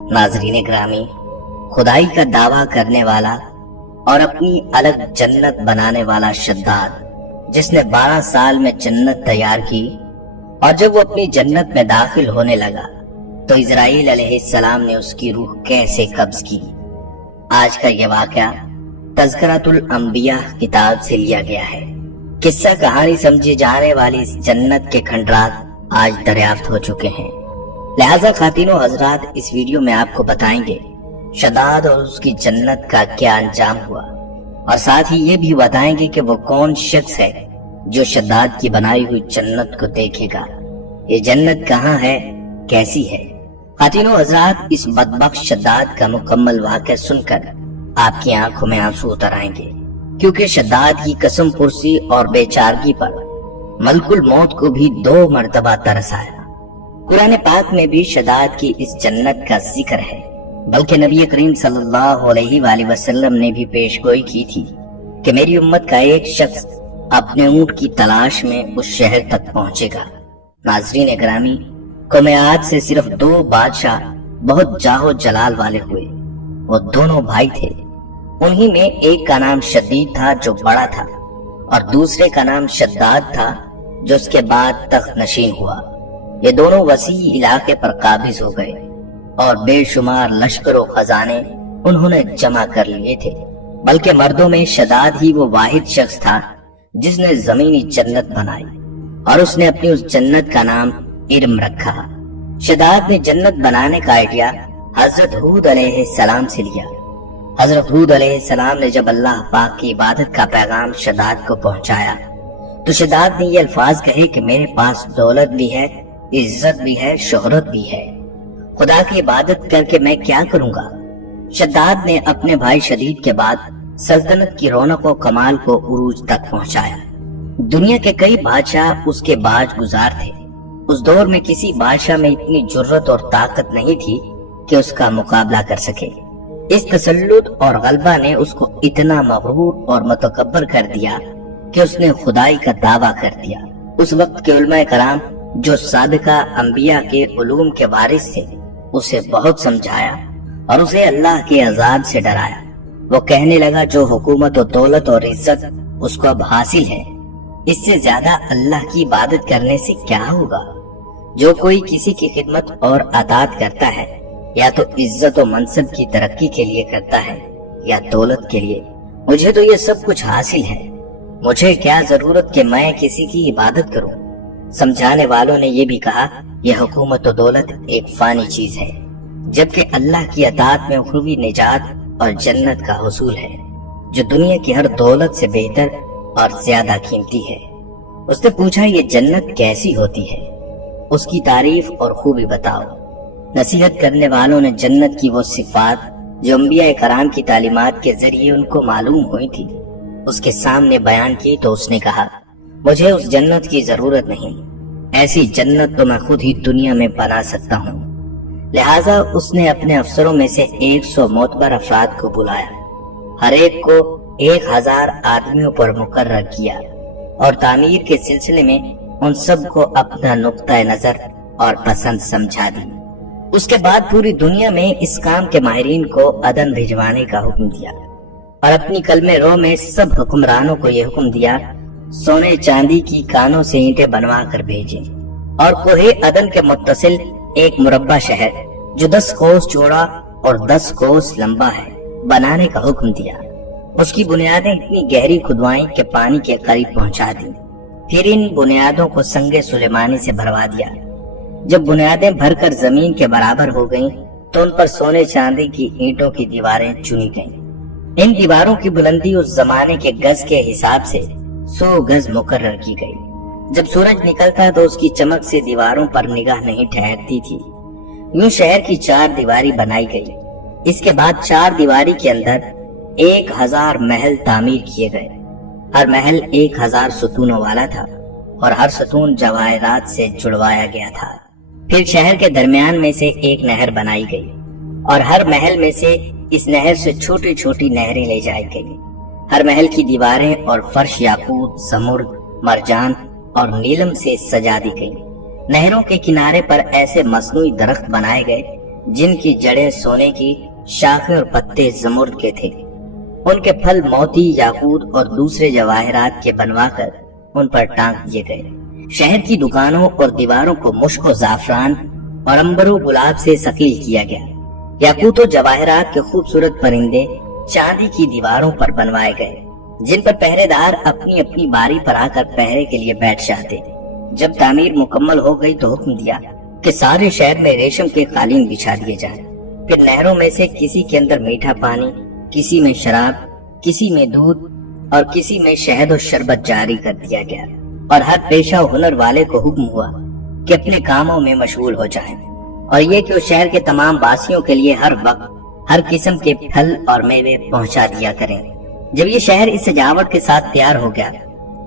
नाजरीन ग्रामी, खुदाई का दावा करने वाला और अपनी अलग जन्नत बनाने वाला शद्दाद, जिसने 12 साल में जन्नत तैयार की, और जब वो अपनी जन्नत में दाखिल होने लगा तो इजराइल अलैहिस्सलाम ने उसकी रूह कैसे कब्ज की। आज का ये वाक़या तज़किरतुल अंबिया किताब से लिया गया है। किस्सा कहानी समझी जाने वाली इस जन्नत के खंडरात आज दरियाफ्त हो चुके हैं। लिहाजा खातिनों हजरात, इस वीडियो में आपको बताएंगे शद्दाद और उसकी जन्नत का क्या अंजाम हुआ, और साथ ही ये भी बताएंगे कि वो कौन शख्स है जो शद्दाद की बनाई हुई जन्नत को देखेगा। ये जन्नत कहाँ है, कैसी है। खातिनों हजरात, इस बदबख्त शद्दाद का मुकम्मल वाक़या सुनकर आपकी आंखों में आंसू उतर आएंगे, क्योंकि शद्दाद की कसम पुरसी और बेचारगी पर मलकुल मौत को भी 2 मरतबा तरस आया। कुरान पाक में भी शद्दाद की इस जन्नत का जिक्र है, बल्कि नबी करीम सल्लल्लाहु अलैहि वसल्लम ने भी पेशगोई की थी कि मेरी उम्मत का एक शख्स अपने ऊंट की तलाश में उस शहर तक पहुंचेगा। नाज़रीन ग्रामी, कौमियात से सिर्फ 2 बादशाह बहुत जाहो जलाल वाले हुए। वो दोनों भाई थे। उन्हीं में एक का नाम शदीद था जो बड़ा था, और दूसरे का नाम शद्दाद था जो उसके बाद तख्त नशीन हुआ। ये दोनों वसी इलाके पर काबिज हो गए और बेशुमार लश्कर व खजाने उन्होंने जमा कर लिए थे। बल्कि मर्दों में शद्दाद ही वो वाहिद शख्स था जिसने जमीनी जन्नत बनाई, और उसने अपनी उस जन्नत का नाम इरम रखा। शद्दाद ने जन्नत बनाने का आइडिया हजरत हूद अलैहिस्सलाम से लिया। हजरत हूद अलैहिस्सलाम ने जब अल्लाह पाक की इबादत का पैगाम शद्दाद को पहुंचाया तो शद्दाद ने ये अल्फाज कहे कि मेरे पास दौलत भी है, इज्जत भी है, शोहरत भी है, खुदा की इबादत करके मैं क्या करूंगा। शद्दाद ने अपने भाई शदीद के बाद सल्तनत की रौनक और कमाल को उरूज तक पहुंचाया। दुनिया के कई बादशाह उसके बाज गुजार थे। उस दौर में किसी बादशाह में इतनी जुर्रत और ताकत नहीं थी कि उसका मुकाबला कर सके। इस तसल्लुत और गलबा ने उसको इतना मगरूर और मुतकब्बर कर दिया कि उसने खुदाई का दावा कर दिया। उस वक्त के उलमाए कराम जो साबिका अंबिया के उलूम के वारिस थे, उसे बहुत समझाया और उसे अल्लाह के अजाब से डराया। वो कहने लगा जो हुकूमत और दौलत और इज्जत उसको अब हासिल है, इससे ज्यादा अल्लाह की इबादत करने से क्या होगा। जो कोई किसी की खिदमत और अतात करता है, या तो इज्जत और मनसब की तरक्की के लिए करता है या दौलत के लिए। मुझे तो ये सब कुछ हासिल है, मुझे क्या जरूरत कि मैं किसी की इबादत करूं। समझाने वालों ने ये भी कहा यह हुकूमत और दौलत एक फानी चीज है, जबकि अल्लाह की अतात में उखरवी निजात और जन्नत का हुसूल है, जो दुनिया की हर दौलत से बेहतर और ज्यादा कीमती है। उसने पूछा ये जन्नत कैसी होती है, उसकी तारीफ और खूबी बताओ। नसीहत करने वालों ने जन्नत की वो सिफात जो अंबिया कराम की तालीमात के जरिए उनको मालूम हुई थी उसके सामने बयान की, तो उसने कहा मुझे उस जन्नत की जरूरत नहीं, ऐसी जन्नत तो मैं खुद ही दुनिया में बना सकता हूँ। लिहाजा उसने अपने अफसरों में से 100 मोतबर अफराद को बुलाया, हर एक को 1000 आदमियों पर मुकर्रर किया, और तामीर के सिलसिले में उन सब को अपना नुक्ता नजर और पसंद समझा दी। उसके बाद पूरी दुनिया में इस काम के माहिरीन को अदन भिजवाने का हुक्म दिया, और अपनी कलमे रो में सब हुक्मरानों को यह हुक्म दिया सोने चांदी की कानों से ईंटें बनवा कर भेजें, और कोहे अदन के मुत्तसिल एक मुरब्बा शहर जो 10 कोस चौड़ा और 10 कोस लंबा है बनाने का हुक्म दिया। उसकी बुनियादें इतनी गहरी खुदवाई कि पानी के करीब पहुंचा दी। फिर इन बुनियादों को संगे सुलेमानी से भरवा दिया। जब बुनियादें भरकर जमीन के बराबर हो गईं, तो उन पर सोने चांदी की ईंटों की दीवारें चुनी गईं। इन दीवारों की बुलंदी उस जमाने के गज के हिसाब से 100 गज मुकर्रर की गई। जब सूरज निकलता तो उसकी चमक से दीवारों पर निगाह नहीं ठहरती थी। यूं शहर की 4 दीवारी बनाई गई। इसके बाद 4 दीवारी के अंदर 1000 महल तामीर किए गए। हर महल 1000 सुतूनों वाला था, और हर सुतून जवाहरात से जुड़वाया गया था। फिर शहर के दरमियान में से एक नहर बनाई गई, और हर महल में से इस नहर से छोटी छोटी नहरें ले जाई गई। हर महल की दीवारें और फर्श याकूत, समुर्द, मरजान और नीलम से सजा दी गई। नहरों के किनारे पर ऐसे मसनूई दरख्त बनाए गए جن کی جڑیں سونے کی، شاخیں اور پتے زمرد کے تھے۔ ان کے پھل موتی، یاقوت اور دوسرے جواہرات کے بنوا کر ان پر ٹانگ دیے گئے۔ شہر کی دکانوں اور دیواروں کو مشک و زعفران اور عنبر و گلاب سے ثقیل کیا گیا۔ یاقوت و جواہرات کے خوبصورت پرندے چاندی کی دیواروں پر بنوائے گئے، جن پر پہرے دار اپنی اپنی باری پر آ کر پہرے کے لیے بیٹھ جاتے۔ جب تعمیر مکمل ہو گئی تو حکم دیا کہ سارے شہر میں ریشم کے قالین بچھا دیے جائیں۔ پھر نہروں میں سے کسی کے اندر میٹھا پانی، کسی میں شراب، کسی میں دودھ اور کسی میں شہد و شربت جاری کر دیا گیا، اور ہر پیشہ و ہنر والے کو حکم ہوا کہ اپنے کاموں میں مشغول ہو جائیں، اور یہ کہ وہ شہر کے تمام باسیوں کے لیے ہر وقت ہر قسم کے پھل اور میوے پہنچا دیا کریں۔ جب یہ شہر اس سجاوٹ کے ساتھ تیار ہو گیا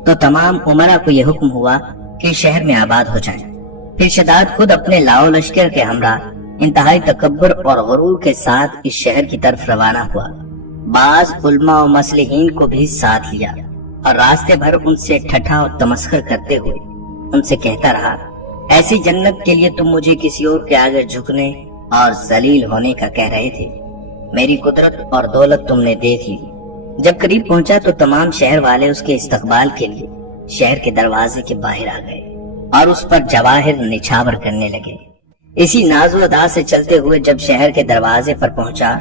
تو تمام امراء کو یہ حکم ہوا کہ شہر میں آباد ہو جائیں۔ پھر شداد خود اپنے لاؤ لشکر کے ہمراہ انتہائی تکبر اور غرور کے ساتھ اس شہر کی طرف روانہ ہوا۔ بعض علماء و مصلحین کو بھی ساتھ لیا اور راستے بھر ان سے ٹھٹھا اور تمسخر کرتے ہوئے ان سے کہتا رہا، ایسی جنت کے لیے تم مجھے کسی اور کے آگے جھکنے اور ذلیل ہونے کا کہہ رہے تھے۔ میری قدرت اور دولت تم نے دیکھ لی۔ جب قریب پہنچا تو تمام شہر والے اس کے استقبال کے لیے شہر کے دروازے کے باہر آ گئے اور اس پر جواہر نچھاور کرنے لگے۔ اسی ناز و ادا سے چلتے ہوئے جب شہر کے دروازے پر پہنچا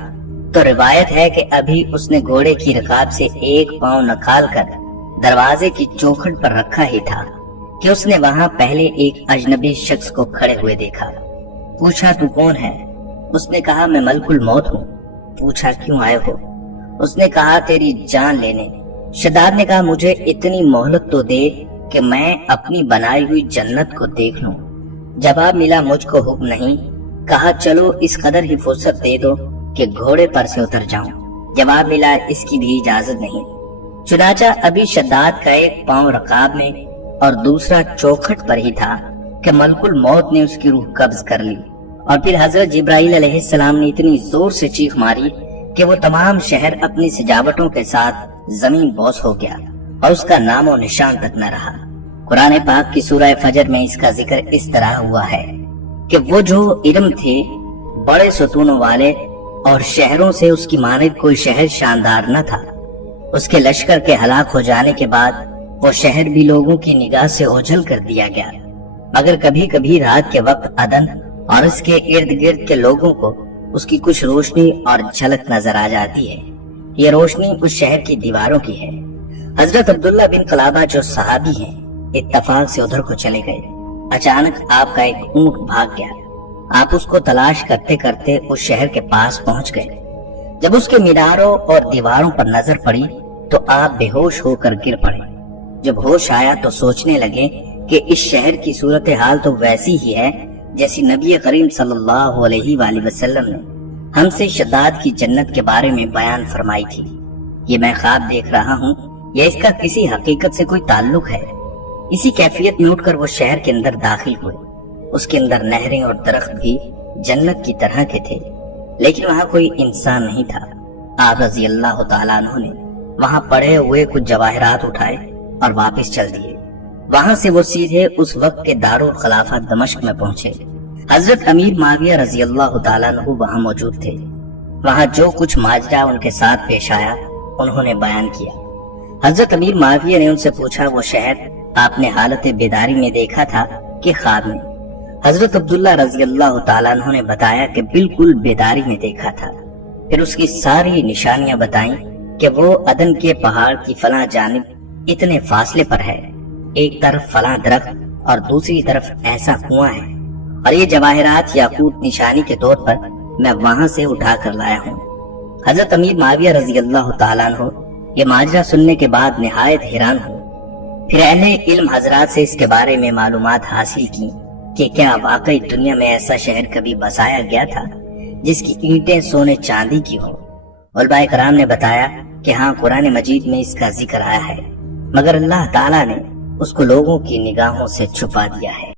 تو روایت ہے کہ ابھی اس نے گھوڑے کی رکاب سے ایک پاؤں نکال کر دروازے کی چوکھٹ پر رکھا ہی تھا کہ اس نے وہاں پہلے ایک اجنبی شخص کو کھڑے ہوئے دیکھا۔ پوچھا، تو کون ہے؟ اس نے کہا، میں ملک الموت ہوں۔ پوچھا، کیوں آئے ہو؟ اس نے کہا، تیری جان لینے۔ شداد نے کہا، مجھے اتنی مہلت تو دے کہ میں اپنی بنائی ہوئی جنت کو دیکھ لوں۔ جواب ملا، مجھ کو حکم نہیں۔ کہا، چلو اس قدر ہی فرصت دے دو کہ گھوڑے پر سے اتر جاؤں۔ جواب ملا، اس کی بھی اجازت نہیں۔ چنانچہ ابھی شداد کا ایک پاؤں رکاب میں اور دوسرا چوکھٹ پر ہی تھا کہ ملک الموت نے اس کی روح قبض کر لی، اور پھر حضرت جبرائیل علیہ السلام نے اتنی زور سے چیخ ماری کہ وہ تمام شہر اپنی سجاوٹوں کے ساتھ زمین بوس ہو گیا اور اس کا نام و نشان تک نہ رہا۔ قرآن پاک کی سورہ فجر میں اس کا ذکر اس طرح ہوا ہے کہ وہ جو ارم تھے بڑے ستونوں والے، اور شہروں سے اس کی مانند کوئی شہر شاندار نہ تھا۔ اس کے لشکر کے ہلاک ہو جانے کے بعد وہ شہر بھی لوگوں کی نگاہ سے اوجھل کر دیا گیا، مگر کبھی کبھی رات کے وقت عدن اور اس کے ارد گرد کے لوگوں کو اس کی کچھ روشنی اور جھلک نظر آ جاتی ہے۔ یہ روشنی اس شہر کی دیواروں کی ہے۔ حضرت عبداللہ بن قلابہ جو صحابی ہیں اتفاق سے ادھر کو چلے گئے۔ اچانک آپ کا ایک اونٹ بھاگ گیا۔ آپ اس کو تلاش کرتے کرتے اس شہر کے پاس پہنچ گئے۔ جب اس کے میناروں اور دیواروں پر نظر پڑی تو آپ بے ہوش ہو کر گر پڑے۔ جب ہوش آیا تو سوچنے لگے کہ اس شہر کی صورتحال تو ویسی ہی ہے جیسی نبی کریم صلی اللہ علیہ وآلہ وسلم نے ہم سے شداد کی جنت کے بارے میں بیان فرمائی تھی۔ یہ میں خواب دیکھ رہا ہوں یا اس کا کسی حقیقت سے کوئی تعلق ہے؟ اسی کیفیت میں اٹھ کر وہ شہر کے اندر داخل ہوئے۔ اس کے اندر نہریں اور درخت بھی جنت کی طرح کے تھے، لیکن وہاں کوئی انسان نہیں تھا۔ آپ رضی اللہ تعالیٰ عنہ نے وہاں پڑے ہوئے کچھ جواہرات اٹھائے اور واپس چل دیے۔ وہاں سے وہ سیدھے اس وقت کے دارالخلافہ دمشق میں پہنچے۔ حضرت امیر معاویہ رضی اللہ تعالیٰ عنہ وہاں موجود تھے۔ وہاں جو کچھ ماجرا ان کے ساتھ پیش آیا انہوں نے بیان کیا۔ حضرت امیر معاویہ نے ان سے پوچھا، وہ شہر آپ نے حالت بیداری میں دیکھا تھا کہ خواب میں؟ حضرت عبداللہ رضی اللہ تعالیٰ عنہ نے بتایا کہ بالکل بیداری میں دیکھا تھا۔ پھر اس کی ساری نشانیاں بتائیں کہ وہ عدن کے پہاڑ کی فلاں جانب اتنے فاصلے پر ہے، ایک طرف فلاں درخت اور دوسری طرف ایسا کنواں ہے، اور یہ جواہرات یاقوت نشانی کے طور پر میں وہاں سے اٹھا کر لایا ہوں۔ حضرت امیر معاویہ رضی اللہ تعالیٰ عنہ یہ ماجرا سننے کے بعد نہایت حیران ہو۔ پھر اہل علم حضرات سے اس کے بارے میں معلومات حاصل کی کہ کیا واقعی دنیا میں ایسا شہر کبھی بسایا گیا تھا جس کی اینٹیں سونے چاندی کی ہو۔ علماء کرام نے بتایا کہ ہاں، قرآن مجید میں اس کا ذکر آیا ہے، مگر اللہ تعالیٰ نے اس کو لوگوں کی نگاہوں سے چھپا دیا ہے۔